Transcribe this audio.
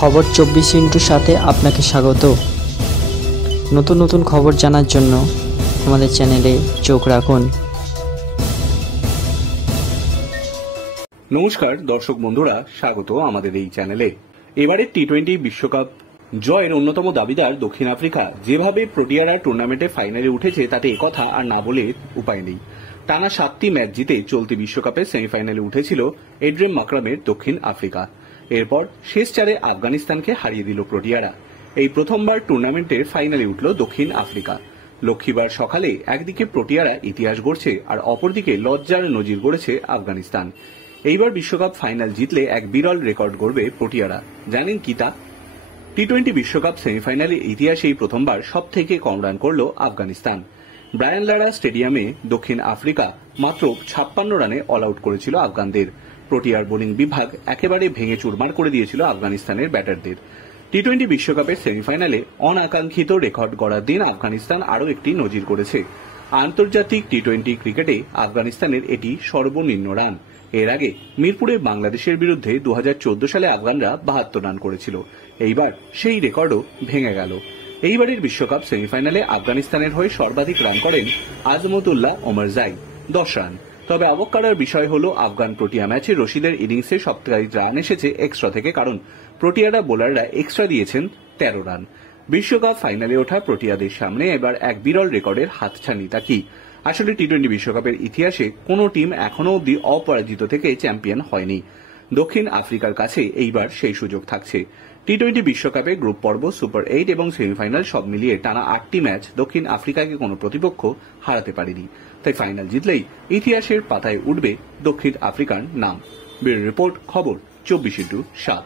খবর 24 সাথে আপনাকে স্বাগত। নতুন নতুন খবর জানার জন্য আমাদের চ্যানেলে চোখ রাখুন। নমস্কার দর্শক বন্ধুরা, স্বাগত আমাদের এই চ্যানেলে। এবারে টি-20 বিশ্বকাপ জয়ের অন্যতম দাবিদার দক্ষিণ আফ্রিকা যেভাবে প্রোটিয়ারা টুর্নামেন্টে ফাইনালে উঠেছে তাতে একথা আর না বলে উপায় নেই। টানা 7টি ম্যাচ জিতে চলতি বিশ্বকাপে সেমিফাইনালে উঠেছিল এড্রেম মাকরামের দক্ষিণ আফ্রিকা। এরপর শেষ চারে আফগানিস্তানকে হারিয়ে দিল প্রোটিয়ারা। এই প্রথমবার টুর্নামেন্টের ফাইনালে উঠল দক্ষিণ আফ্রিকা। লক্ষ্মীবার সকালে একদিকে প্রোটিয়ারা ইতিহাস গড়ছে আর অপরদিকে লজ্জার নজির গড়েছে আফগানিস্তান। এইবার বিশ্বকাপ ফাইনাল জিতলে এক বিরল রেকর্ড গড়বে প্রোটিয়ারা। জানেন কি তা? টি-20 বিশ্বকাপ সেমিফাইনালে ইতিহাসেই প্রথমবার সব থেকে কম রান করল আফগানিস্তান। ব্রায়ান লারা স্টেডিয়ামে দক্ষিণ আফ্রিকা মাত্র 56 রানে অল আউট করেছিল আফগানদের। প্রোটিয়ার বোলিং বিভাগ একেবারে ভেঙে চুরমার করে দিয়েছিল আফগানিস্তানের ব্যাটারদের। টি-20 বিশ্বকাপের সেমিফাইনালে অনাকাঙ্ক্ষিত রেকর্ড গড়ার দিন আফগানিস্তান আরও একটি নজির গড়েছে। আন্তর্জাতিক টি-20 ক্রিকেটে আফগানিস্তানের এটি সর্বনিম্ন রান। এর আগে মিরপুরে বাংলাদেশের বিরুদ্ধে 2014 সালে আফগানরা 72 রান করেছিল। এইবার সেই রেকর্ডও ভেঙে গেল। এইবারের বিশ্বকাপ সেমিফাইনালে আফগানিস্তানের হয়ে সর্বাধিক রান করেন আজমতুল্লাহ ওমরজাই, 10 রান। তবে অবাক করার বিষয় হল আফগান প্রোটিয়া ম্যাচে রশিদের ইনিংসে সবথেকে রান এসেছে এক্সট্রা থেকে, কারণ প্রোটিয়ারা বোলাররা এক্সট্রা দিয়েছেন 13 রান। বিশ্বকাপ ফাইনালে ওঠা প্রোটিয়াদের সামনে এবার এক বিরল রেকর্ডের হাতছানি। তা কি? আসলে টি-20 বিশ্বকাপের ইতিহাসে কোনো টিম এখনো অব্দি অপরাজিত থেকে চ্যাম্পিয়ন হয়নি। দক্ষিণ আফ্রিকার কাছে এইবার সেই সুযোগ থাকছে। টি-20 বিশ্বকাপে গ্রুপ পর্ব, সুপার 8 এবং সেমিফাইনাল সব মিলিয়ে টানা 8টি ম্যাচ দক্ষিণ আফ্রিকাকে কোনো প্রতিপক্ষ হারাতে পারেনি। তাই ফাইনাল জিতলেই ইতিহাসের পাতায় উঠবে দক্ষিণ আফ্রিকার নাম। ব্যুরো রিপোর্ট, খবর 24x7।